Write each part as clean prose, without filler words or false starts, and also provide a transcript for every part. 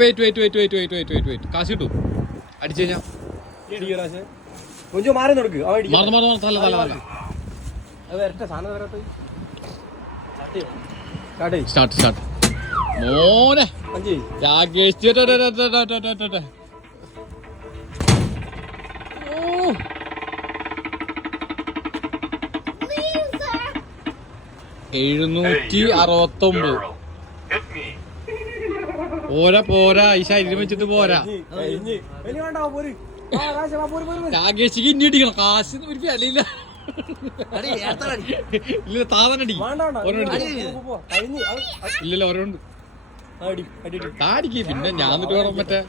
Wait കാശ് കിട്ടൂ അടിച്ചു കഴിഞ്ഞാ கொஞ்சம் மாறி நடக்கு മറന്നു തല സ്റ്റാർട്ട് മോനെ രാകേഷ് 769. പോരാ ഈ ശരീരം വെച്ചിട്ട് പോരാ. രാകേഷിക്ക് ഇനി അടിക്കണം. കാശ് ഒരു വിലയില്ല. ഇല്ല താതനടി ഇല്ലല്ലോ ഓരോണ്ട് താടിക്ക്. പിന്നെ ഞാൻ എന്നിട്ട് വേണം മറ്റേ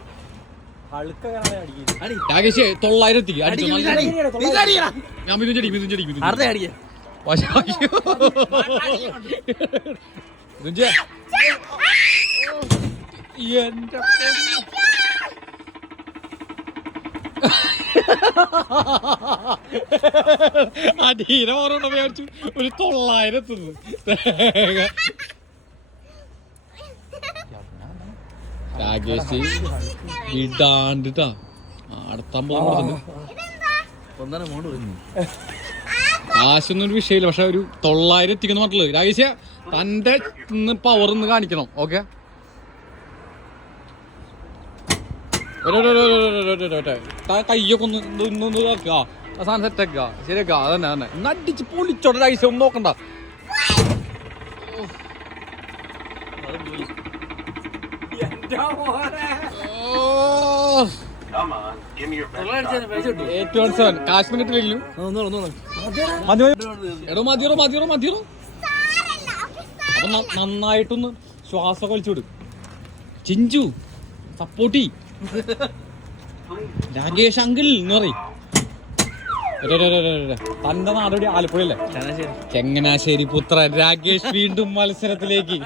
രാകേഷ് 900 അടിച്ചു. ഞാൻ മിഥുഞ്ചടി എന്റെ അടീനെ ഓരോണ്ട് മേടിച്ചു. ഒരു 900 രാകേഷ് വിടാണ്ടിട്ടാ അടുത്താൻ പോകുന്നു. കാശൊന്നും ഒരു വിഷയമില്ല. പക്ഷെ ഒരു 900 എത്തിക്കുന്നു പറഞ്ഞിട്ടുള്ളത്. രാകേഷ് തന്റെ പവർ ഒന്ന് കാണിക്കണം. ഓക്കെ കയ്യൊക്കെ ഒന്ന് ഇതാക്കുക. സാധനം സെറ്റാക്കുക. ശരിയാക്കുക. അതന്നെ നടിച്ച് പൊളിച്ചോട്ടെ. രാകേഷ് ഒന്നും നോക്കണ്ട. കാശ്മീർ കിട്ടില്ലെങ്കിലും മതിയോ. അപ്പൊ നന്നായിട്ടൊന്ന് ശ്വാസം വലിച്ചു വിടും. ചിഞ്ചു സപ്പോർട്ടി രാകേഷ് അങ്കിൾ എന്ന് പറയും. തന്റെ നാടോടി ആലപ്പുഴയല്ലേ? ചങ്ങനാശ്ശേരി പുത്രൻ രാകേഷ് വീണ്ടും മത്സരത്തിലേക്ക്.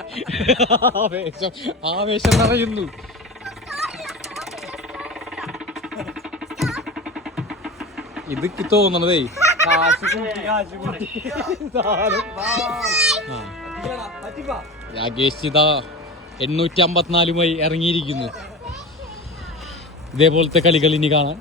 ആവേശം നിറയുന്നു. ഇതൊക്കെ തോന്നണതേ രാകേഷ് ഇതാ 854 ഇറങ്ങിയിരിക്കുന്നു. ഇതേപോലത്തെ കളികൾ ഇനി കാണാൻ